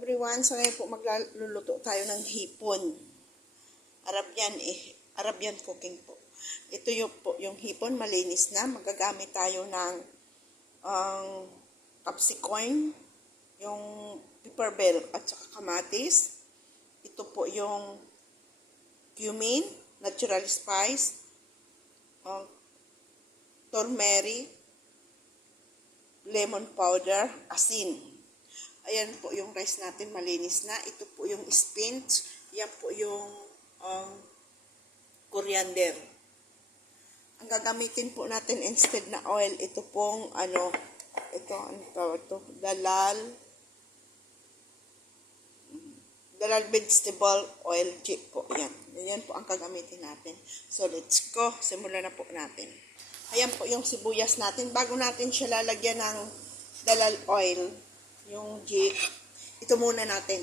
everyone, so ngayon po magluluto tayo ng hipon. Arabian cooking po. Ito yung hipon, malinis na. Magagamit tayo ng capsicum, yung pepper bell at saka kamatis. Ito po yung cumin, natural spice, turmeric, lemon powder, asin. Ayan po yung rice natin, malinis na. Ito po yung spinach. Yan po yung coriander. Ang gagamitin po natin instead na oil, ito pong dalal vegetable oil chip po. Yan. Yan po ang gagamitin natin. So let's go. Simulan na po natin. Ayan po yung sibuyas natin. Bago natin siya lalagyan ng dalal oil, yung jik, ito muna natin.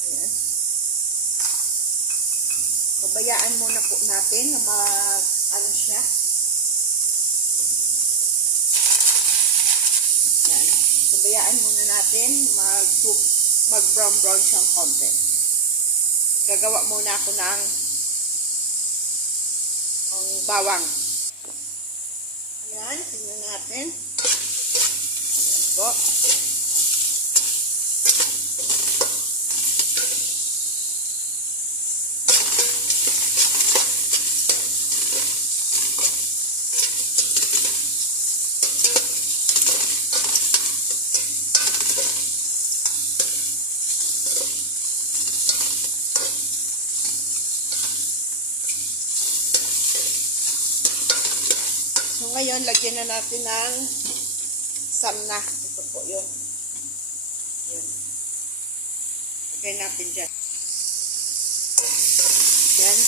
Ayan. Babayaan muna po natin na siya. Ayan. Babayaan muna natin mag-brown siyang konti. Gagawa muna ako ng bawang. Ayan, tingnan natin. Ayan po. So, ngayon, lagyan na natin ng samna. Ito po yun. Yun. Lagyan natin dyan. Yan.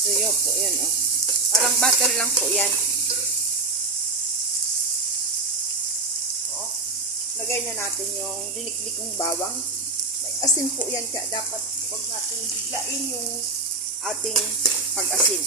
Tuyo po yan, oh. Parang butter lang po yan. Oh. Lagay na natin yung diniklikong bawang. May asin po yan, kaya dapat huwag natin biglain yung ating pag-asin.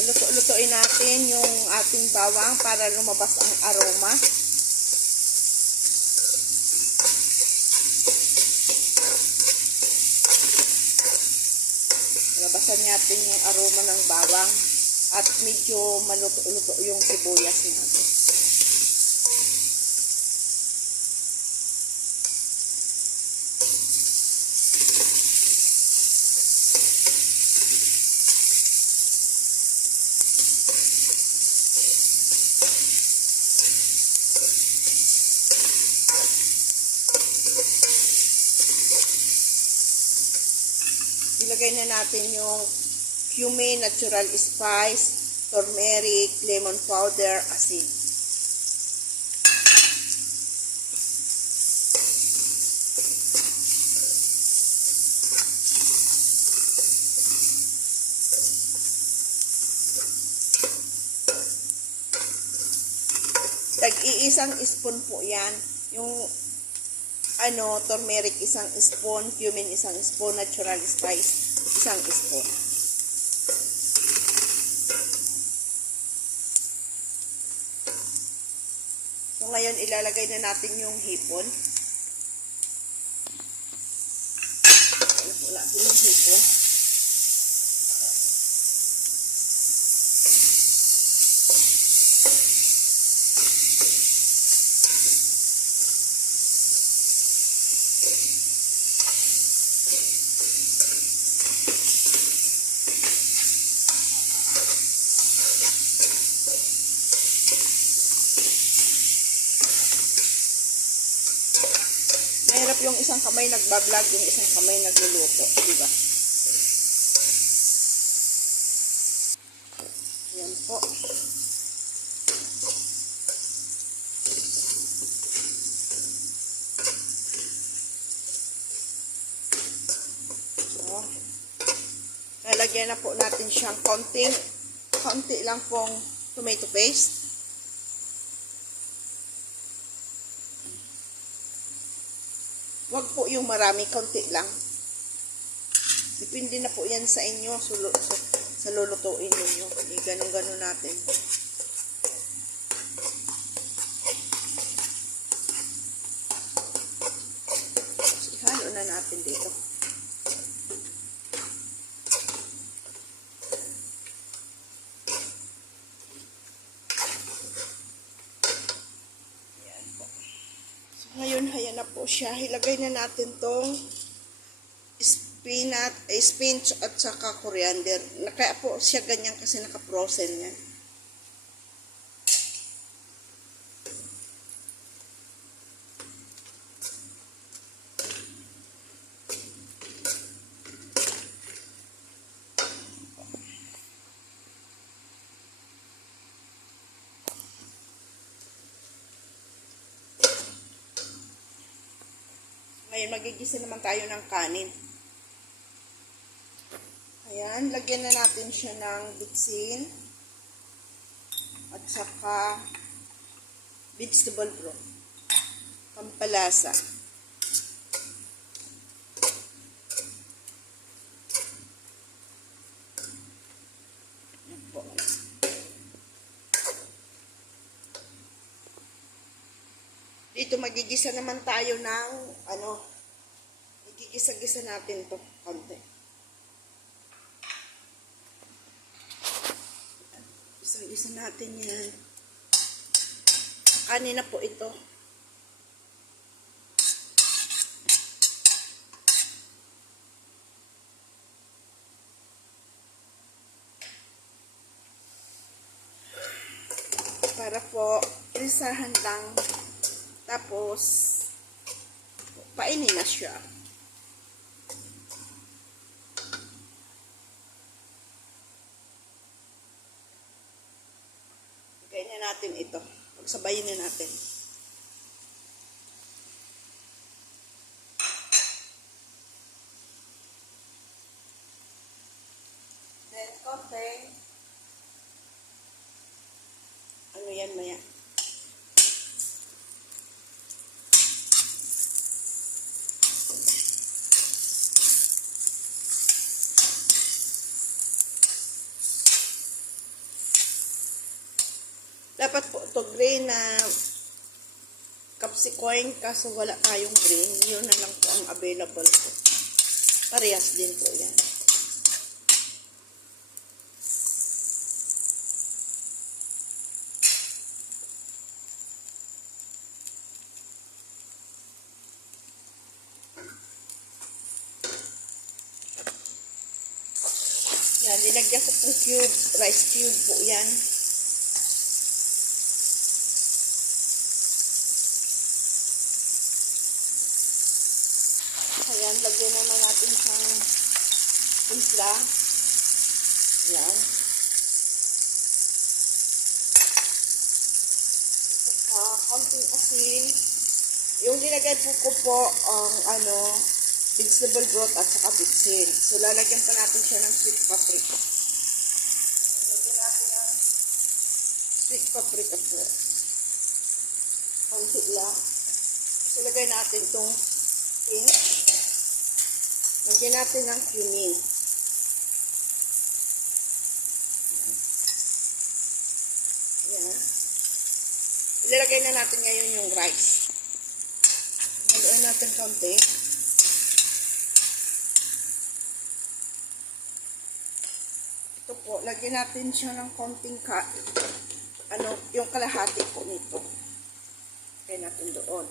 Luto-lutoin natin yung ating bawang para lumabas ang aroma. Labasan natin yung aroma ng bawang at medyo maluto-luto yung sibuyas natin. Ilagay na natin yung cumin, natural spice, turmeric, lemon powder, asin. Tag-iisang spoon po yan. Yung turmeric isang spoon, cumin isang spoon, natural spice isang spoon. So ngayon ilalagay na natin yung hipon. Wala po yung hipon. Mahirap yung isang kamay nagbablog, yung isang kamay nagluluto, di ba? Yan po. So, Lalagyan na po natin siyang konti lang pong tomato paste. Huwag po yung marami, konti lang. Depende na po yan sa inyo, sa lulutuin ninyo. Ganun-ganun natin. So, ihalo na natin dito. Ngayon, hayan na po siya. Ilagay na natin tong spinach at saka coriander. Kaya po siya ganyan kasi naka-frozen yan. Ngayon, magigisa naman tayo ng kanin. Ayan, lagyan na natin siya ng bitsin at saka vegetable broth. Pampalasa. Ayan po. Dito magigisa naman tayo ng igigisa-gisa natin to konti. Isa natin yan. Kanin na po ito. Para po, ilisahan lang. Tapos, painin na siya. Lagay na natin ito. Pagsabayin na natin. Then, konting. Ano yan, maya? Dapat po ito green na capsicum, kaso wala tayong green. Yun na lang po ang available po. Parehas din po yan. Yan, dinagyan ko po rice cube po yan. Ayan, lagyan naman natin siyang timpla. Ayan. Konting asin. Yung nilagay po ang vegetable broth at saka bitsin. So, lalagyan pa natin siya ng sweet paprika. Lagyan natin ng sweet paprika po. Konti lang. So, lagay natin itong pink. Lagyan natin ng cumin. Ayan. Ilalagay na natin ngayon yung rice. Haluan natin konti. Ito po, lagyan natin siya ng konting yung kalahati po nito. Lagyan natin doon.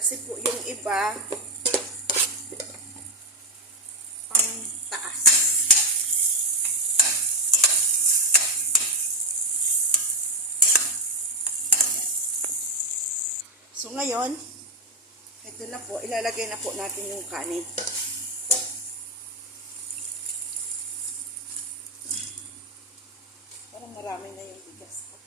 Kasi po yung iba pang taas. So ngayon, ito na po, ilalagay na po natin yung kanin. Parang marami na yung bigas ko.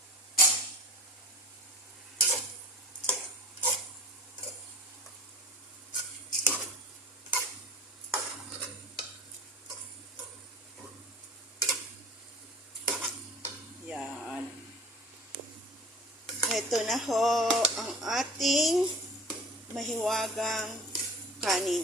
Ito na ho ang ating mahiwagang kanin.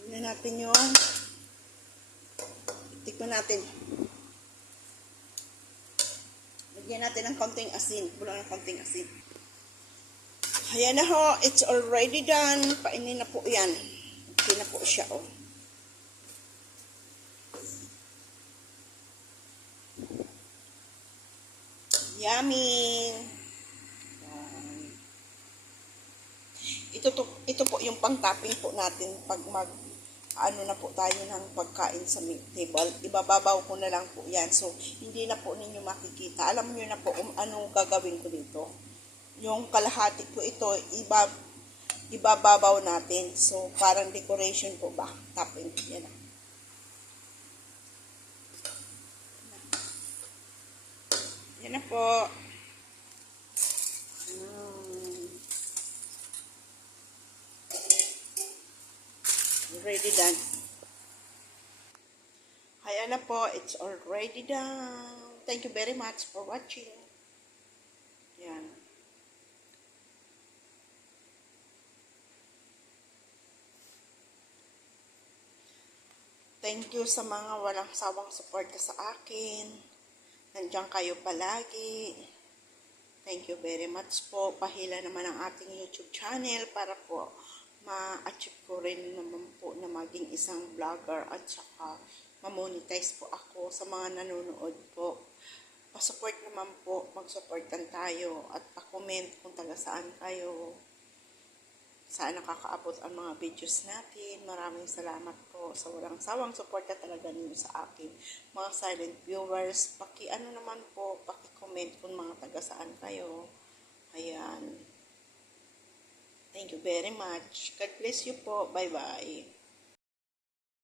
Tingnan natin yung tikman natin. Lagyan natin ng konting asin. Kulang ng konting asin. Ayan na ho. It's already done. Painin na po yan. Okay na po siya, oh. Yummy! Ito po yung pang-topping po natin pag ano na po tayo ng pagkain sa table. Ibababaw ko na lang po yan. So, hindi na po ninyo makikita. Alam niyo na po kung anong gagawin ko dito. Yung kalahati po ito, ibababaw natin. So, parang decoration po ba? Topping. Yan na. Yan na po. Already done. Ayan na po, it's already done. Thank you very much for watching. Yan. Thank you sa mga walang sawang suporta sa akin. Nandiyan kayo palagi. Thank you very much po. Pahila naman ang ating YouTube channel para po ma-achieve ko rin naman po na maging isang vlogger at saka ma-monetize po ako sa mga nanonood po. Pa-support naman po, mag-supportan tayo at pa-comment kung taga saan kayo. Saan nakakaabot ang mga videos natin. Maraming salamat po sa walang sawang suporta talaga ninyo sa akin. Mga silent viewers, paki-ano naman po, paki-comment kung mga taga saan kayo. Ayan. Thank you very much. God bless you po. Bye-bye.